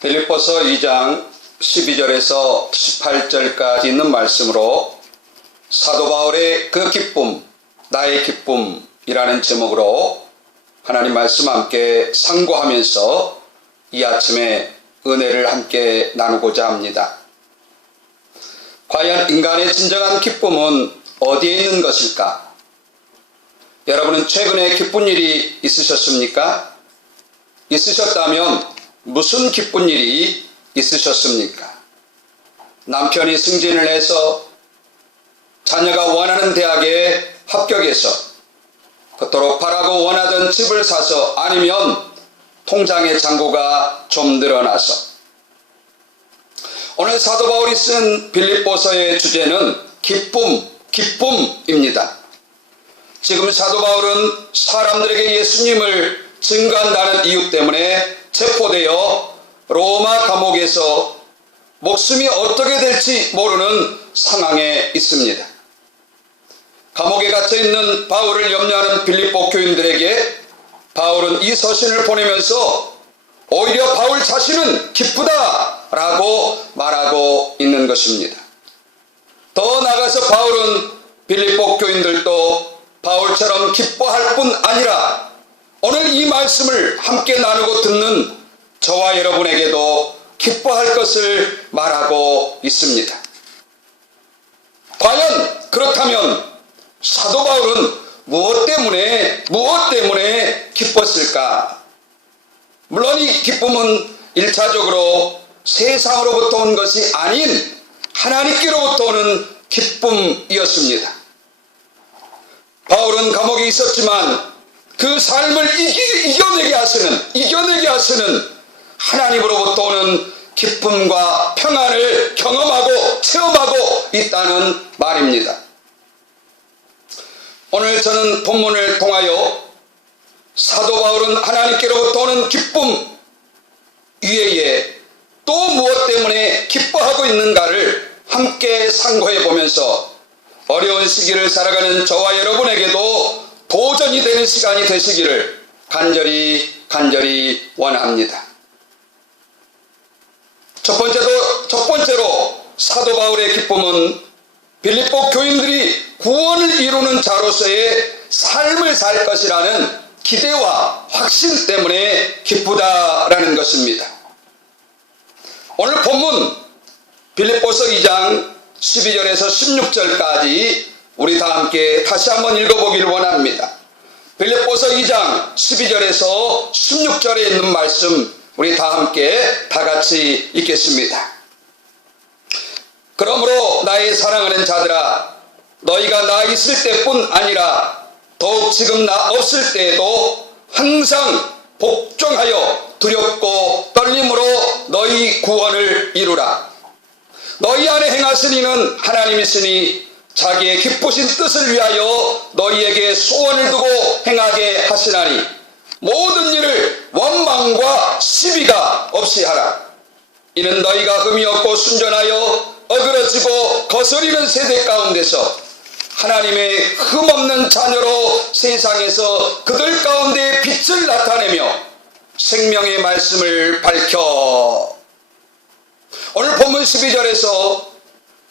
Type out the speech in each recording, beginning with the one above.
빌립보서 2장 12절에서 18절까지 있는 말씀으로 사도 바울의 그 기쁨, 나의 기쁨이라는 제목으로 하나님 말씀 함께 상고하면서 이 아침에 은혜를 함께 나누고자 합니다. 과연 인간의 진정한 기쁨은 어디에 있는 것일까? 여러분은 최근에 기쁜 일이 있으셨습니까? 있으셨다면 무슨 기쁜 일이 있으셨습니까? 남편이 승진을 해서 자녀가 원하는 대학에 합격해서 그토록 바라고 원하던 집을 사서, 아니면 통장의 잔고가 좀 늘어나서. 오늘 사도 바울이 쓴 빌립보서의 주제는 기쁨입니다. 지금 사도 바울은 사람들에게 예수님을 증거한다는 이유 때문에 체포되어 로마 감옥에서 목숨이 어떻게 될지 모르는 상황에 있습니다. 감옥에 갇혀있는 바울을 염려하는 빌립보 교인들에게 바울은 이 서신을 보내면서 오히려 바울 자신은 기쁘다라고 말하고 있는 것입니다. 더 나아가서 바울은 빌립보 교인들도 바울처럼 기뻐할 뿐 아니라 오늘 이 말씀을 함께 나누고 듣는 저와 여러분에게도 기뻐할 것을 말하고 있습니다. 과연 그렇다면 사도 바울은 무엇 때문에 기뻤을까? 물론 이 기쁨은 1차적으로 세상으로부터 온 것이 아닌 하나님께로부터 오는 기쁨이었습니다. 바울은 감옥에 있었지만 그 삶을 이겨내게 하시는 하나님으로부터 오는 기쁨과 평안을 경험하고 체험하고 있다는 말입니다. 오늘 저는 본문을 통하여 사도 바울은 하나님께로부터 오는 기쁨 이외에 또 무엇 때문에 기뻐하고 있는가를 함께 상고해 보면서 어려운 시기를 살아가는 저와 여러분에게도 도전이 되는 시간이 되시기를 간절히 원합니다. 첫 번째로 사도 바울의 기쁨은 빌립보 교인들이 구원을 이루는 자로서의 삶을 살 것이라는 기대와 확신 때문에 기쁘다라는 것입니다. 오늘 본문 빌립보서 2장 12절에서 16절까지 우리 다 함께 다시 한번 읽어보길 원합니다. 빌립보서 2장 12절에서 16절에 있는 말씀 우리 다 함께 다 같이 읽겠습니다. 그러므로 나의 사랑하는 자들아, 너희가 나 있을 때뿐 아니라 더욱 지금 나 없을 때에도 항상 복종하여 두렵고 떨림으로 너희 구원을 이루라. 너희 안에 행하신 이는 하나님이시니 자기의 기쁘신 뜻을 위하여 너희에게 소원을 두고 행하게 하시나니 모든 일을 원망과 시비가 없이 하라. 이는 너희가 흠이 없고 순전하여 어그러지고 거스리는 세대 가운데서 하나님의 흠없는 자녀로 세상에서 그들 가운데 빛을 나타내며 생명의 말씀을 밝혀. 오늘 본문 12절에서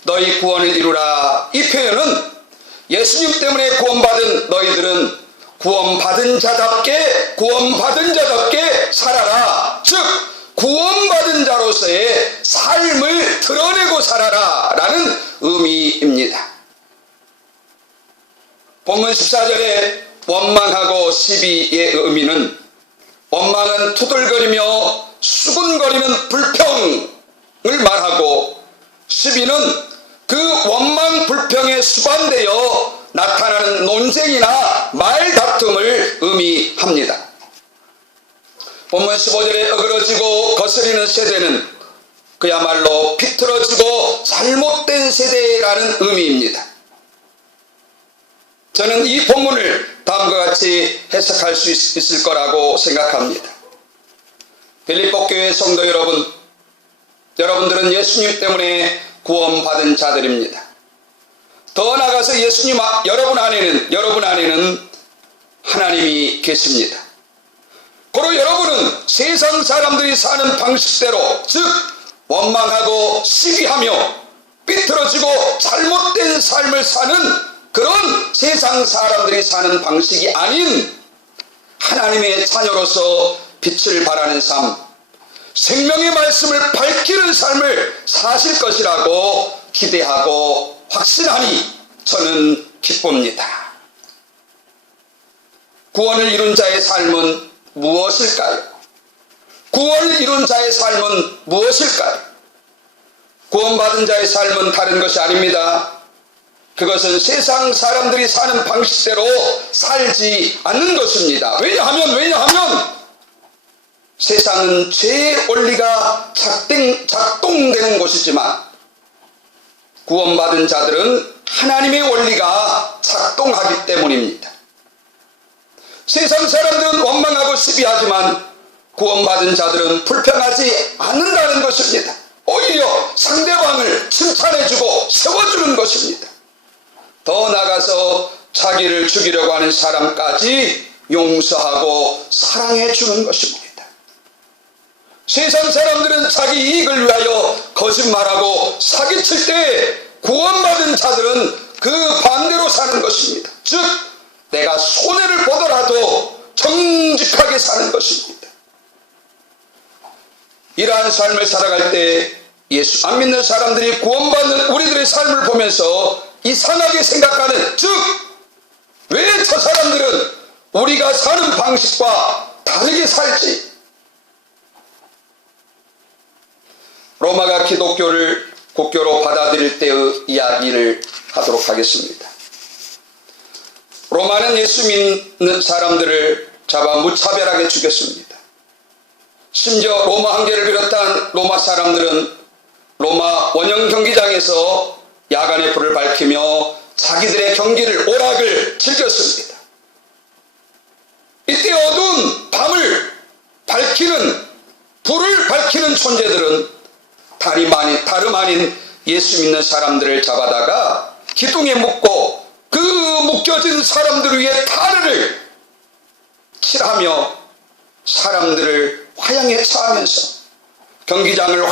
너희 구원을 이루라, 이 표현은 예수님 때문에 구원받은 너희들은 구원받은 자답게 살아라. 즉 구원받은 자로서의 삶을 드러내고 살아라 라는 의미입니다. 본문 14절에 원망하고 시비의 의미는, 원망은 투덜거리며 수군거리는 불평을 말하고, 시비는 그 원망 불평에 수반되어 나타나는 논쟁이나 말다툼을 의미합니다. 본문 15절에 어그러지고 거스리는 세대는 그야말로 비틀어지고 잘못된 세대라는 의미입니다. 저는 이 본문을 다음과 같이 해석할 수 있을 거라고 생각합니다. 빌립보 교회 성도 여러분, 여러분들은 예수님 때문에 구원받은 자들입니다. 더 나아가서 여러분 안에는 하나님이 계십니다. 고로 여러분은 세상 사람들이 사는 방식대로, 즉 원망하고 시기하며 삐뚤어지고 잘못된 삶을 사는 그런 세상 사람들이 사는 방식이 아닌 하나님의 자녀로서 빛을 발하는 삶, 생명의 말씀을 밝히는 삶을 사실 것이라고 기대하고 확신하니 저는 기쁩니다. 구원을 이룬 자의 삶은 무엇일까요? 구원을 이룬 자의 삶은 무엇일까요? 구원받은 자의 삶은 다른 것이 아닙니다. 그것은 세상 사람들이 사는 방식대로 살지 않는 것입니다. 왜냐하면 세상은 죄의 원리가 작동되는 곳이지만 구원받은 자들은 하나님의 원리가 작동하기 때문입니다. 세상 사람들은 원망하고 시비하지만 구원받은 자들은 불평하지 않는다는 것입니다. 오히려 상대방을 칭찬해주고 세워주는 것입니다. 더 나아가서 자기를 죽이려고 하는 사람까지 용서하고 사랑해주는 것입니다. 세상 사람들은 자기 이익을 위하여 거짓말하고 사기칠 때 구원받은 자들은 그 반대로 사는 것입니다. 즉 내가 손해를 보더라도 정직하게 사는 것입니다. 이러한 삶을 살아갈 때 예수 안 믿는 사람들이 구원받는 우리들의 삶을 보면서 이상하게 생각하는, 즉 왜 저 사람들은 우리가 사는 방식과 다르게 살지? 로마가 기독교를 국교로 받아들일 때의 이야기를 하도록 하겠습니다. 로마는 예수 믿는 사람들을 잡아 무차별하게 죽였습니다. 심지어 로마 황제를 비롯한 로마 사람들은 로마 원형 경기장에서 야간에 불을 밝히며 자기들의 경기를 오락을 즐겼습니다. 이때 어두운 밤을 밝히는, 불을 밝히는 존재들은 다름 아닌 예수 믿는 사람들을 잡아다가 기둥에 묶고 그 묶여진 사람들 위에 타르를 칠하며 사람들을 화양에 처하면서 경기장을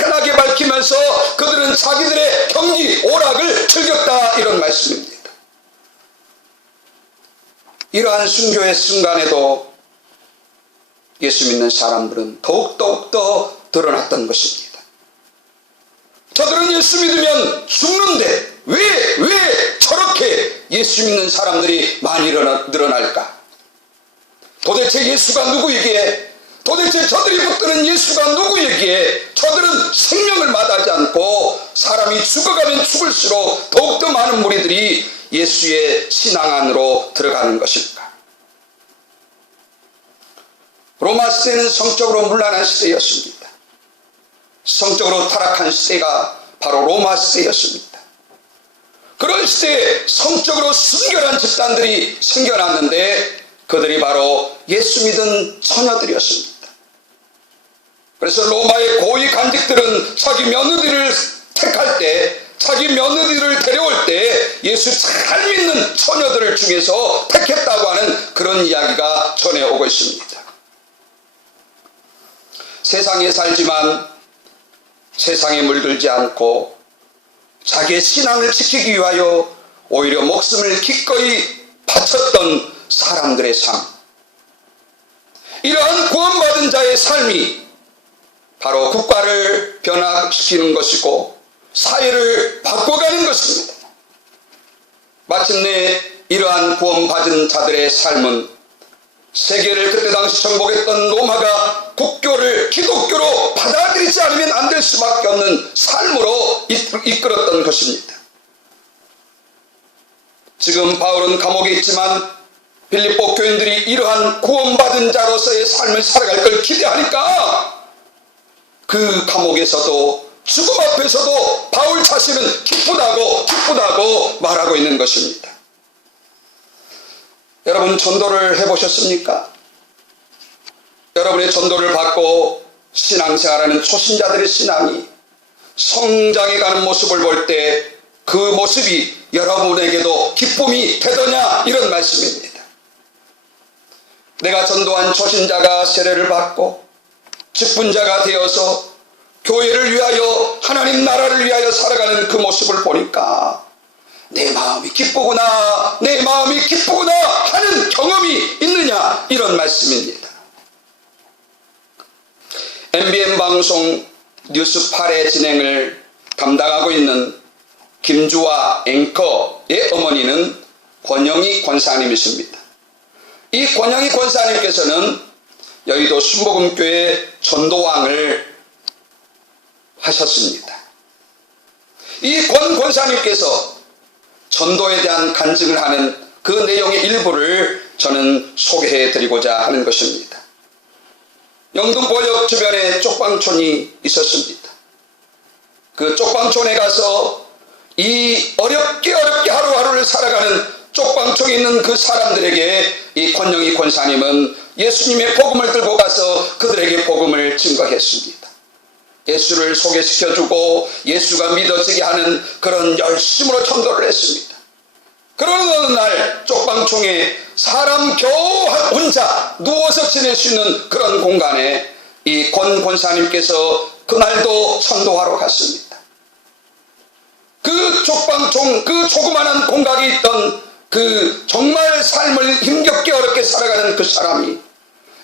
환하게 밝히면서 그들은 자기들의 경기 오락을 즐겼다, 이런 말씀입니다. 이러한 순교의 순간에도 예수 믿는 사람들은 더욱더 드러났던 것입니다. 저들은 예수 믿으면 죽는데 왜 저렇게 예수 믿는 사람들이 많이 늘어날까? 도대체 예수가 누구이기에, 도대체 저들이 붙드는 예수가 누구이기에 저들은 생명을 마다하지 않고 사람이 죽어가면 죽을수록 더욱더 많은 무리들이 예수의 신앙 안으로 들어가는 것일까? 로마 시대는 성적으로 문란한 시대였습니다. 성적으로 타락한 시대가 바로 로마 시대였습니다. 그런 시대에 성적으로 순결한 집단들이 생겨났는데 그들이 바로 예수 믿은 처녀들이었습니다. 그래서 로마의 고위 관직들은 자기 며느리를 택할 때, 자기 며느리를 데려올 때 예수 잘 믿는 처녀들 중에서 택했다고 하는 그런 이야기가 전해오고 있습니다. 세상에 살지만 세상에 물들지 않고 자기의 신앙을 지키기 위하여 오히려 목숨을 기꺼이 바쳤던 사람들의 삶, 이러한 구원받은 자의 삶이 바로 국가를 변화시키는 것이고 사회를 바꿔가는 것입니다. 마침내 이러한 구원받은 자들의 삶은 세계를 그때 당시 정복했던 로마가 국교를 기독교로 받아들이지 않으면 안 될 수밖에 없는 삶으로 이끌었던 것입니다. 지금 바울은 감옥에 있지만 빌립보 교인들이 이러한 구원받은 자로서의 삶을 살아갈 걸 기대하니까 그 감옥에서도 죽음 앞에서도 바울 자신은 기쁘다고 말하고 있는 것입니다. 여러분, 전도를 해보셨습니까? 여러분의 전도를 받고 신앙생활하는 초신자들의 신앙이 성장해가는 모습을 볼 때 그 모습이 여러분에게도 기쁨이 되더냐, 이런 말씀입니다. 내가 전도한 초신자가 세례를 받고 직분자가 되어서 교회를 위하여 하나님 나라를 위하여 살아가는 그 모습을 보니까 내 마음이 기쁘구나, 내 마음이 기쁘구나 하는 경험이 있느냐, 이런 말씀입니다. MBN 방송 뉴스 8의 진행을 담당하고 있는 김주아 앵커의 어머니는 권영희 권사님이십니다. 이 권영희 권사님께서는 여의도 순복음교회 전도왕을 하셨습니다. 이 권 권사님께서 전도에 대한 간증을 하는 그 내용의 일부를 저는 소개해 드리고자 하는 것입니다. 영등포역 주변에 쪽방촌이 있었습니다. 그 쪽방촌에 가서 이 어렵게 하루하루를 살아가는 쪽방촌에 있는 그 사람들에게 이 권영희 권사님은 예수님의 복음을 들고 가서 그들에게 복음을 증거했습니다. 예수를 소개시켜주고 예수가 믿어지게 하는 그런 열심으로 전도를 했습니다. 그러는 어느 날 쪽방촌에 사람 겨우 혼자 누워서 지낼 수 있는 그런 공간에 이 권 권사님께서 그날도 전도하러 갔습니다. 그 쪽방촌, 그 조그마한 공간에 있던 그 정말 삶을 힘겹게 어렵게 살아가는 그 사람이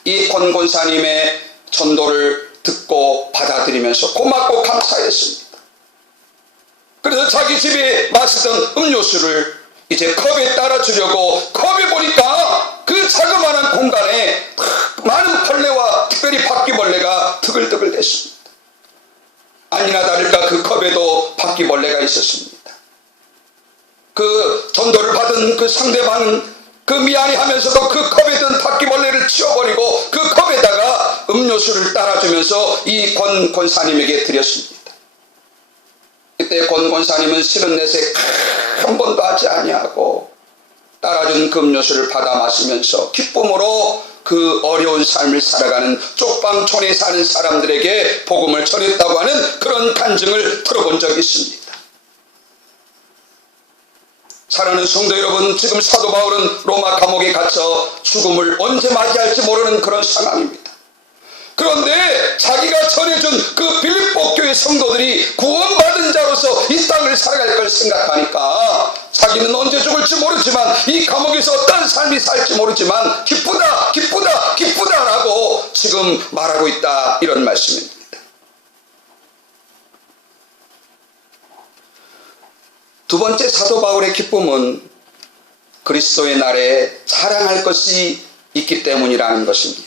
이 권 권사님의 전도를 듣고 받아들이면서 고맙고 감사했습니다. 그래서 자기 집에 마시던 음료수를 이제 컵에 따라 주려고 컵에 보니까 그 자그마한 공간에 많은 벌레와 특별히 바퀴벌레가 드글드글 됐습니다. 아니나 다를까 그 컵에도 바퀴벌레가 있었습니다. 그 전도를 받은 그 상대방은 그 미안해하면서도 그 컵에 든 바퀴벌레를 치워버리고 그 컵에다가 음료수를 따라주면서 이 권 권사님에게 드렸습니다. 그때 권 권사님은 싫은 내색 한 번도 하지 아니하고 따라준 그 음료수를 받아 마시면서 기쁨으로 그 어려운 삶을 살아가는 쪽방촌에 사는 사람들에게 복음을 전했다고 하는 그런 간증을 들어본 적이 있습니다. 사랑하는 성도 여러분, 지금 사도 바울은 로마 감옥에 갇혀 죽음을 언제 맞이할지 모르는 그런 상황입니다. 그런데 자기가 전해준 그 빌립보 교회 성도들이 구원받은 자로서 이 땅을 살아갈 걸 생각하니까 자기는 언제 죽을지 모르지만 이 감옥에서 어떤 삶이 살지 모르지만 기쁘다 기쁘다 기쁘다라고 지금 말하고 있다, 이런 말씀입니다. 두 번째 사도 바울의 기쁨은 그리스도의 날에 자랑할 것이 있기 때문이라는 것입니다.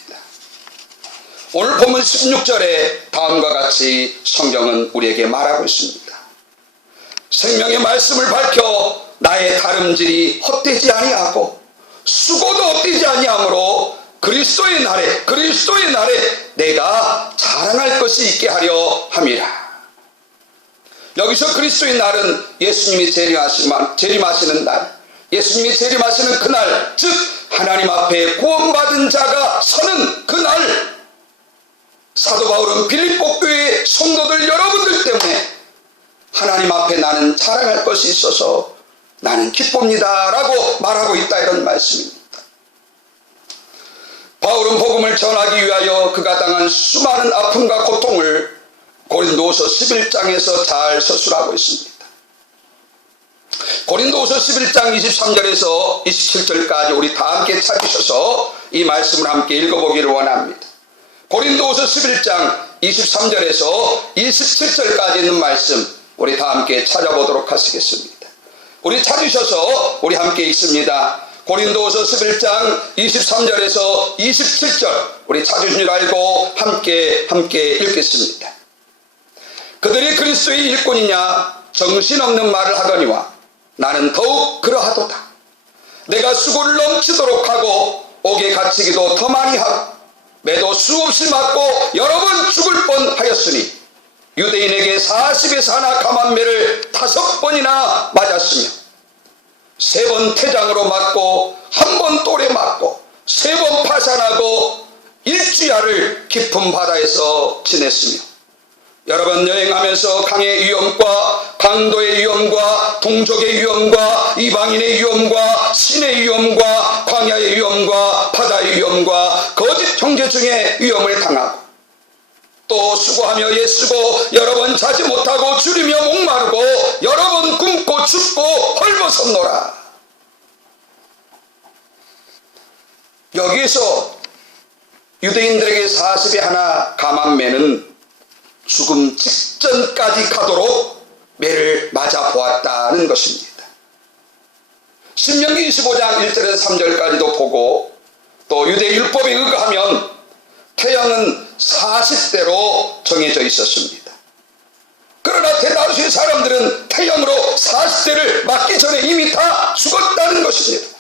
오늘 본문 16절에 다음과 같이 성경은 우리에게 말하고 있습니다. 생명의 말씀을 밝혀 나의 다름질이 헛되지 아니하고 수고도 헛되지 아니하므로 그리스도의 날에 내가 자랑할 것이 있게 하려 함이라. 여기서 그리스도의 날은 예수님이 재림하시는 날, 예수님이 재림하시는 그날, 즉 하나님 앞에 구원받은 자가 서는 그날, 사도 바울은 빌립보 교회 성도들 여러분들 때문에 하나님 앞에 나는 자랑할 것이 있어서 나는 기쁩니다 라고 말하고 있다, 이런 말씀입니다. 바울은 복음을 전하기 위하여 그가 당한 수많은 아픔과 고통을 고린도후서 11장에서 잘 서술하고 있습니다. 고린도후서 11장 23절에서 27절까지 우리 다 함께 찾으셔서 이 말씀을 함께 읽어보기를 원합니다. 고린도후서 11장 23절에서 27절까지 있는 말씀 우리 다 함께 찾아보도록 하시겠습니다. 우리 찾으셔서 우리 함께 읽습니다. 고린도후서 11장 23절에서 27절 우리 찾으신 줄 알고 함께 읽겠습니다. 그들이 그리스도의 일꾼이냐 정신없는 말을 하거니와 나는 더욱 그러하도다. 내가 수고를 넘치도록 하고 옥에 갇히기도 더 많이 하고 매도 수없이 맞고 여러 번 죽을 뻔하였으니 유대인에게 40에서 하나 감한매를 5번이나 맞았으며 3번 태장으로 맞고 1번 돌에 맞고 3번 파산하고 일주야를 깊은 바다에서 지냈으며 여러 번 여행하면서 강의 위험과 강도의 위험과 동족의 위험과 이방인의 위험과 신의 위험과 광야의 위험과 바다의 사찰의 위험과 거짓 형제중의 위험을 당하고 또 수고하며 애쓰고 여러 번 자지 못하고 줄이며 목마르고 여러 번 굶고 춥고 헐벗었노라. 여기에서 유대인들에게 40에 하나 감한 매는 죽음 직전까지 가도록 매를 맞아 보았다는 것입니다. 신명기 25장 1절에서 3절까지도 보고 또 유대 율법에 의거하면 태양은 40대로 정해져 있었습니다. 그러나 대다수의 사람들은 태양으로 40대를 맞기 전에 이미 다 죽었다는 것입니다.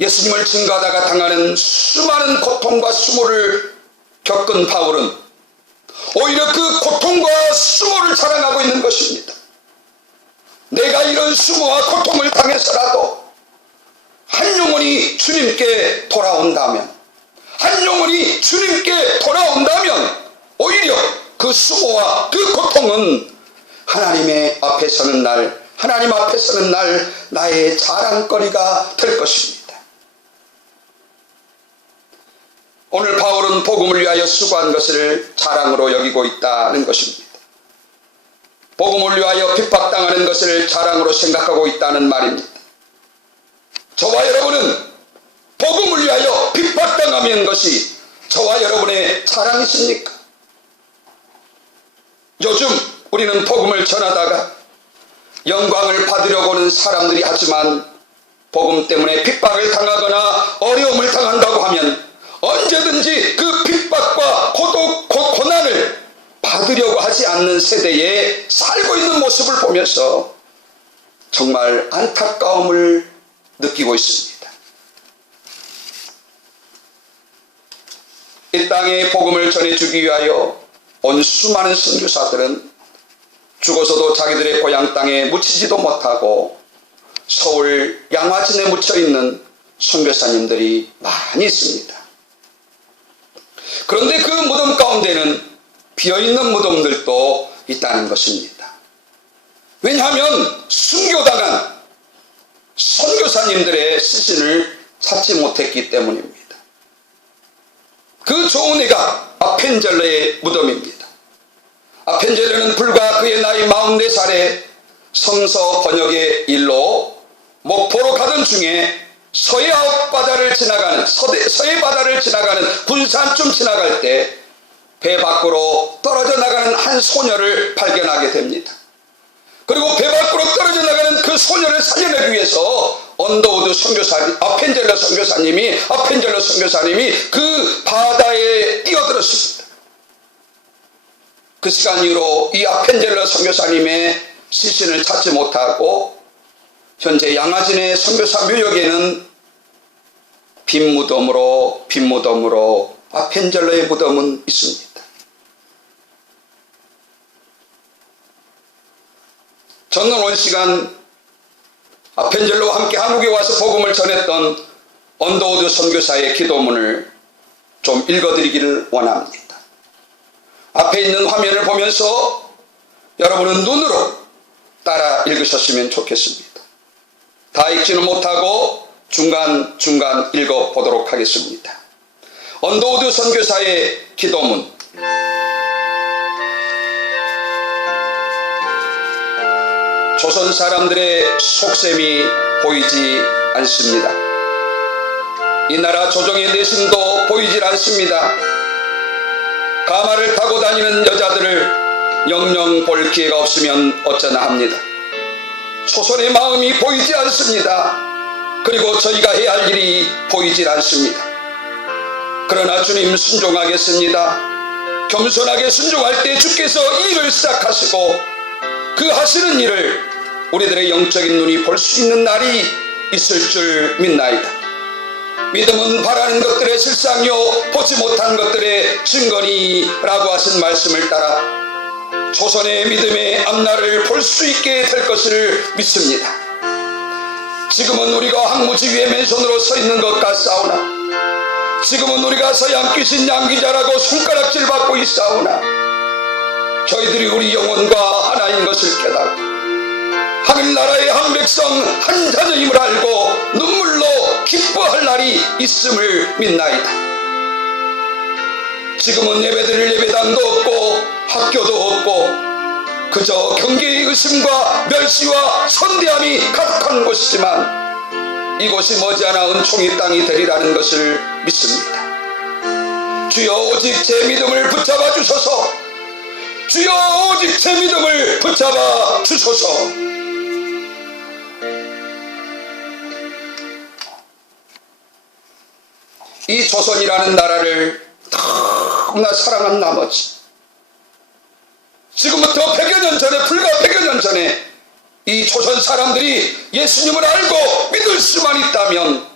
예수님을 증거하다가 당하는 수많은 고통과 수모를 겪은 바울은 오히려 그 고통과 수모를 자랑하고 있는 것입니다. 내가 이런 수모와 고통을 당해서라도 한 영혼이 주님께 돌아온다면, 한 영혼이 주님께 돌아온다면 오히려 그 수모와 그 고통은 하나님 앞에 서는 날 나의 자랑거리가 될 것입니다. 오늘 바울은 복음을 위하여 수고한 것을 자랑으로 여기고 있다는 것입니다. 복음을 위하여 핍박당하는 것을 자랑으로 생각하고 있다는 말입니다. 저와 여러분은 복음을 위하여 핍박당하는 것이 저와 여러분의 자랑이십니까? 요즘 우리는 복음을 전하다가 영광을 받으려고 하는 사람들이 하지만 복음 때문에 핍박을 당하거나 어려움을 당한다고 하면 언제든지 그 핍박과 고난을 받으려고 하지 않는 세대에 살고 있는 모습을 보면서 정말 안타까움을 느끼고 있습니다. 이 땅에 복음을 전해주기 위하여 온 수많은 선교사들은 죽어서도 자기들의 고향 땅에 묻히지도 못하고 서울 양화진에 묻혀있는 선교사님들이 많이 있습니다. 그런데 그 무덤 가운데는 비어있는 무덤들도 있다는 것입니다. 왜냐하면 순교당한 선교사님들의 시신을 찾지 못했기 때문입니다. 그 좋은 애가 아펜젤러의 무덤입니다. 아펜젤러는 불과 그의 나이 44살에 성서 번역의 일로 목포로 가던 중에 서해 바다를 지나가는 군산쯤 지나갈 때 배 밖으로 떨어져 나가는 한 소녀를 발견하게 됩니다. 그리고 배 밖으로 떨어져 나가는 그 소녀를 살려내기 위해서 언더우드 선교사님, 아펜젤러 선교사님이 그 바다에 뛰어들었습니다. 그 시간 이후로 이 아펜젤러 선교사님의 시신을 찾지 못하고 현재 양화진의 선교사 묘역에는 빈 무덤으로 아펜젤러의 무덤은 있습니다. 저는 오늘 시간 아펜젤러와 함께 한국에 와서 복음을 전했던 언더우드 선교사의 기도문을 좀 읽어드리기를 원합니다. 앞에 있는 화면을 보면서 여러분은 눈으로 따라 읽으셨으면 좋겠습니다. 다 읽지는 못하고 중간중간 읽어보도록 하겠습니다. 언더우드 선교사의 기도문. 조선 사람들의 속셈이 보이지 않습니다. 이 나라 조정의 내심도 보이질 않습니다. 가마를 타고 다니는 여자들을 영영 볼 기회가 없으면 어쩌나 합니다. 조선의 마음이 보이지 않습니다. 그리고 저희가 해야 할 일이 보이질 않습니다. 그러나 주님 순종하겠습니다. 겸손하게 순종할 때 주께서 이 일을 시작하시고 그 하시는 일을 우리들의 영적인 눈이 볼 수 있는 날이 있을 줄 믿나이다. 믿음은 바라는 것들의 실상이요 보지 못한 것들의 증거니라고 하신 말씀을 따라 조선의 믿음의 앞날을 볼 수 있게 될 것을 믿습니다. 지금은 우리가 황무지 위에 맨손으로 서 있는 것 같사오나, 지금은 우리가 서양 귀신 양귀자라고 손가락질 받고 있사오나, 저희들이 우리 영혼과 하나인 것을 깨닫고 하늘나라의 한 백성 한 자녀임을 알고 눈물로 기뻐할 날이 있음을 믿나이다. 지금은 예배드릴 예배당도 없고 학교도 없고 그저 경계의 의심과 멸시와 선대함이 가득한 곳이지만 이곳이 머지않아 은총의 땅이 되리라는 것을 믿습니다. 주여 오직 제 믿음을 붙잡아 주소서. 주여 오직 제 믿음을 붙잡아 주소서. 이 조선이라는 나라를 너무나 사랑한 나머지 지금부터 100여 년 전에, 불과 100여 년 전에 이 조선 사람들이 예수님을 알고 믿을 수만 있다면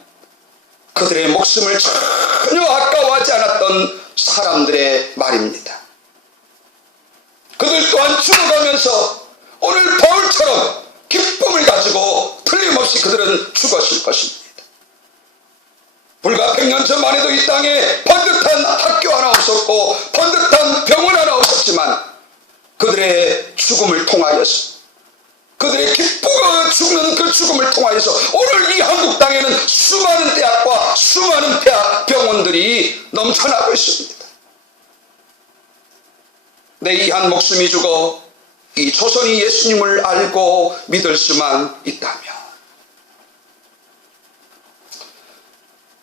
그들의 목숨을 전혀 아까워하지 않았던 사람들의 말입니다. 그들 또한 죽어가면서 오늘 바울처럼 기쁨을 가지고 틀림없이 그들은 죽었을 것입니다. 불과 100년 전만 해도 이 땅에 번듯한 학교 하나 없었고 번듯한 병원 하나 없었지만 그들의 죽음을 통하여서, 그들의 기쁘고 죽는 그 죽음을 통하여서 오늘 이 한국 땅에는 수많은 대학과 수많은 병원들이 넘쳐나고 있습니다. 내 이 한 목숨이 죽어 이 조선이 예수님을 알고 믿을 수만 있다면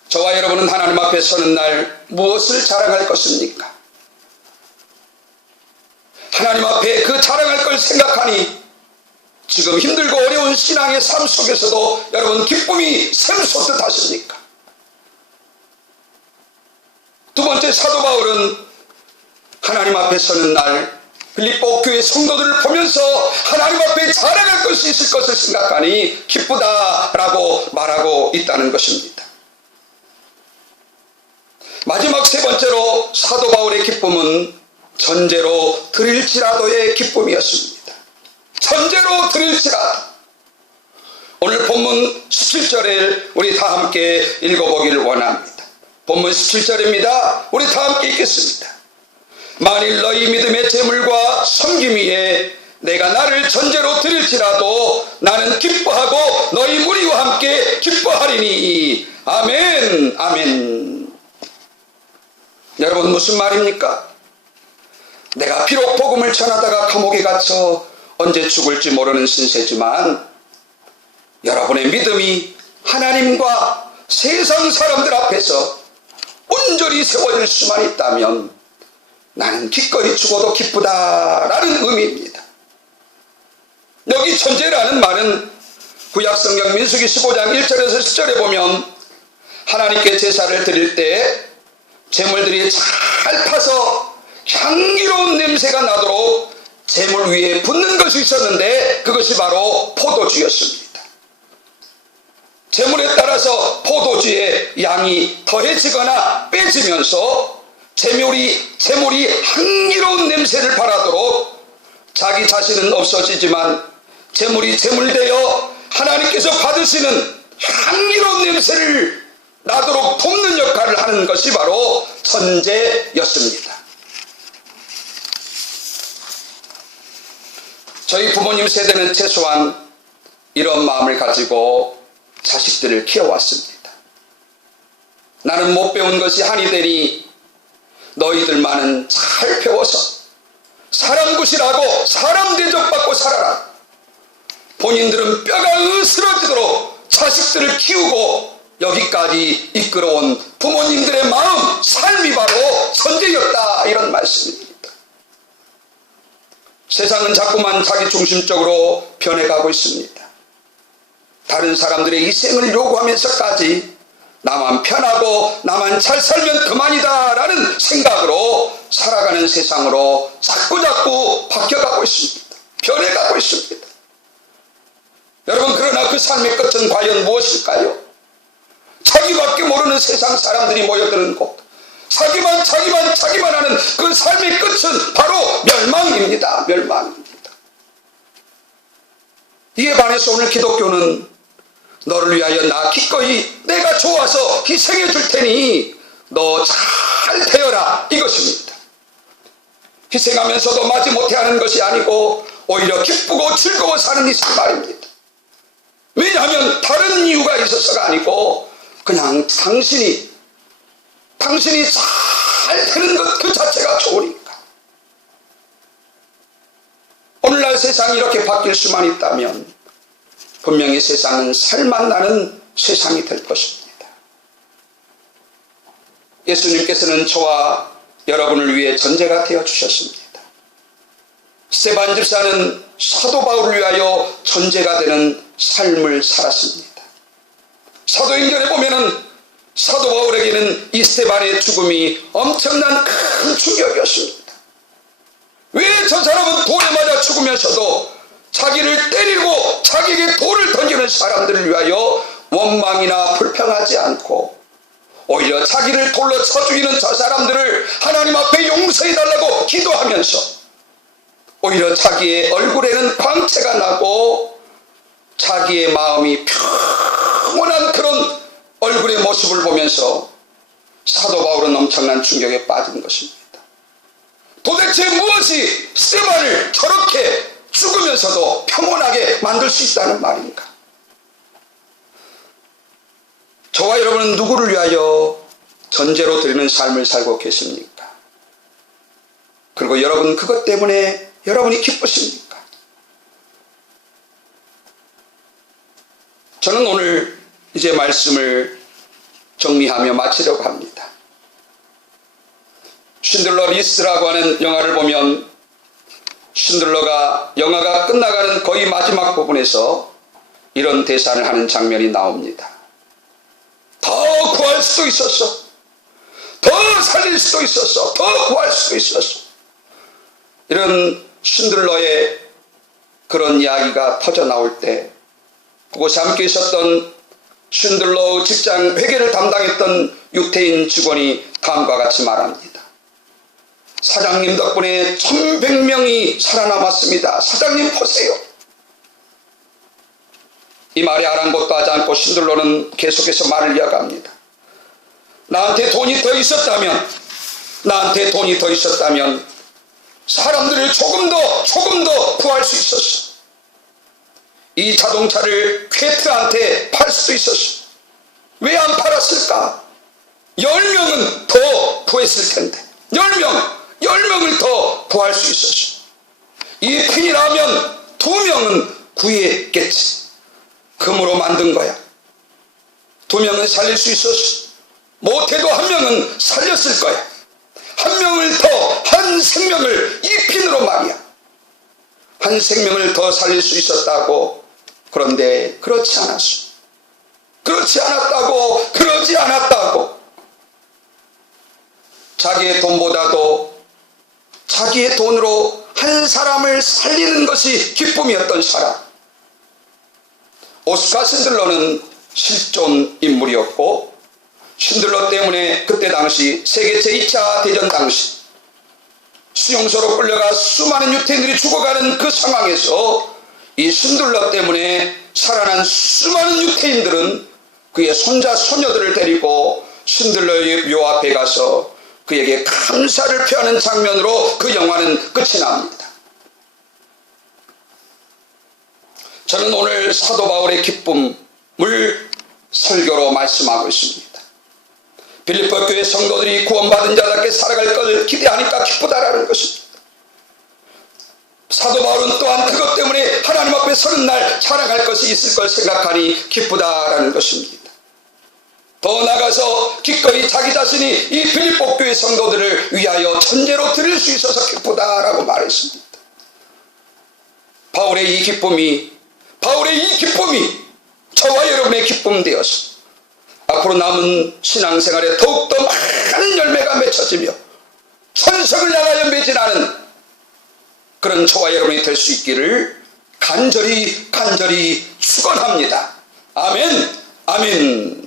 저와 여러분은 하나님 앞에 서는 날 무엇을 자랑할 것입니까? 하나님 앞에 그 자랑할 걸 생각하니 지금 힘들고 어려운 신앙의 삶 속에서도 여러분 기쁨이 샘솟듯 하십니까? 두 번째, 사도 바울은 하나님 앞에 서는 날 빌립보 교회 성도들을 보면서 하나님 앞에 자랑할 것이 있을 것을 생각하니 기쁘다라고 말하고 있다는 것입니다. 마지막 세 번째로 사도 바울의 기쁨은 전제로 드릴지라도의 기쁨이었습니다. 전제로 드릴지라도. 오늘 본문 17절을 우리 다 함께 읽어보기를 원합니다. 본문 17절입니다. 우리 다 함께 읽겠습니다. 만일 너희 믿음의 재물과 섬김 위에 내가 나를 전제로 드릴지라도 나는 기뻐하고 너희 무리와 함께 기뻐하리니. 아멘, 아멘. 여러분, 무슨 말입니까? 내가 비록 복음을 전하다가 감옥에 갇혀 언제 죽을지 모르는 신세지만 여러분의 믿음이 하나님과 세상 사람들 앞에서 온전히 세워질 수만 있다면 나는 기꺼이 죽어도 기쁘다라는 의미입니다. 여기 전제라는 말은 구약성경 민수기 15장 1절에서 10절에 보면 하나님께 제사를 드릴 때 제물들이 잘 타서 향기로운 냄새가 나도록 제물 위에 붓는 것이 있었는데 그것이 바로 포도주였습니다. 제물에 따라서 포도주의 양이 더해지거나 빼지면서 제물이 향기로운 냄새를 발하도록 자기 자신은 없어지지만 제물이 제물되어 하나님께서 받으시는 향기로운 냄새를 나도록 돕는 역할을 하는 것이 바로 전제였습니다. 저희 부모님 세대는 최소한 이런 마음을 가지고 자식들을 키워왔습니다. 나는 못 배운 것이 한이 되니 너희들만은 잘 배워서 사람 구실하고 사람 대접받고 살아라. 본인들은 뼈가 으스러지도록 자식들을 키우고 여기까지 이끌어온 부모님들의 마음, 삶이 바로 전제였다, 이런 말씀입니다. 세상은 자꾸만 자기 중심적으로 변해가고 있습니다. 다른 사람들의 희생을 요구하면서까지 나만 편하고 나만 잘 살면 그만이다 라는 생각으로 살아가는 세상으로 자꾸 바뀌어가고 있습니다. 변해가고 있습니다. 여러분, 그러나 그 삶의 끝은 과연 무엇일까요? 자기밖에 모르는 세상 사람들이 모여드는 곳, 자기만 하는 그 삶의 끝은 바로 멸망입니다. 멸망입니다. 이에 반해서 오늘 기독교는 너를 위하여 나 기꺼이 내가 좋아서 희생해 줄 테니 너 잘 되어라, 이것입니다. 희생하면서도 마지못해 하는 것이 아니고 오히려 기쁘고 즐거워 사는 이상 말입니다. 왜냐하면 다른 이유가 있어서가 아니고 그냥 당신이 잘 되는 것 그 자체가 좋으니까. 오늘날 세상이 이렇게 바뀔 수만 있다면 분명히 세상은 살맛 나는 세상이 될 것입니다. 예수님께서는 저와 여러분을 위해 전제가 되어 주셨습니다. 스데반 집사는 사도 바울을 위하여 전제가 되는 삶을 살았습니다. 사도행전에 보면은 사도 바울에게는 이 스데반의 죽음이 엄청난 큰 충격이었습니다. 왜 저 사람은 돌에 맞아 죽으면서도 자기를 때리고 자기에게 돌을 던지는 사람들을 위하여 원망이나 불평하지 않고 오히려 자기를 돌로 쳐 죽이는 저 사람들을 하나님 앞에 용서해달라고 기도하면서 오히려 자기의 얼굴에는 광채가 나고 자기의 마음이 평온한 그런 얼굴의 모습을 보면서 사도 바울은 엄청난 충격에 빠진 것입니다. 도대체 무엇이 스데반을 저렇게 죽으면서도 평온하게 만들 수 있다는 말인가? 저와 여러분은 누구를 위하여 전제로 드리는 삶을 살고 계십니까? 그리고 여러분 그것 때문에 여러분이 기쁘십니까? 저는 오늘 이제 말씀을 정리하며 마치려고 합니다. 쉰들러 리스라고 하는 영화를 보면 쉰들러가 영화가 끝나가는 거의 마지막 부분에서 이런 대사를 하는 장면이 나옵니다. 더 구할 수도 있었어. 더 살릴 수도 있었어. 더 구할 수도 있었어. 이런 쉰들러의 그런 이야기가 터져나올 때 그곳에 함께 있었던 쉰들러 직장 회계를 담당했던 유태인 직원이 다음과 같이 말합니다. 사장님 덕분에 1100명이 살아남았습니다. 사장님 보세요. 이 말에 아랑곳도 하지 않고 쉰들러는 계속해서 말을 이어갑니다. 나한테 돈이 더 있었다면 사람들을 조금 더 구할 수 있었어. 이 자동차를 퀘트한테 팔 수도 있었어. 왜 안 팔았을까? 10명은 더 구했을 텐데 10명을 더 구할 수 있었어. 이 핀이라면 2명은 구했겠지. 금으로 만든 거야. 2명은 살릴 수 있었어. 못해도 1명은 살렸을 거야. 1명을 더, 한 생명을 이 핀으로 말이야. 한 생명을 더 살릴 수 있었다고. 그런데 그렇지 않았어. 그러지 않았다고. 자기의 돈보다도 자기의 돈으로 한 사람을 살리는 것이 기쁨이었던 사람. 오스카 쉰들러는 실존 인물이었고 쉰들러 때문에 그때 당시 세계 제2차 대전 당시 수용소로 끌려가 수많은 유태인들이 죽어가는 그 상황에서 이 쉰들러 때문에 살아난 수많은 유태인들은 그의 손자 손녀들을 데리고 쉰들러의 묘 앞에 가서 그에게 감사를 표하는 장면으로 그 영화는 끝이 납니다. 저는 오늘 사도 바울의 기쁨을 설교로 말씀하고 있습니다. 빌립보 교회 성도들이 구원받은 자답게 살아갈 것을 기대하니까 기쁘다라는 것입니다. 사도 바울은 또한 그것 때문에 하나님 앞에 서는 날 자랑할 것이 있을 걸 생각하니 기쁘다라는 것입니다. 더 나아가서 기꺼이 자기 자신이 이 빌립보 교회 성도들을 위하여 전제로 드릴 수 있어서 기쁘다라고 말했습니다. 바울의 이 기쁨이 저와 여러분의 기쁨 되어서 앞으로 남은 신앙생활에 더욱더 많은 열매가 맺혀지며 천성을 향하여 매진하는 그런 저와 여러분이 될 수 있기를 간절히 축원합니다. 아멘.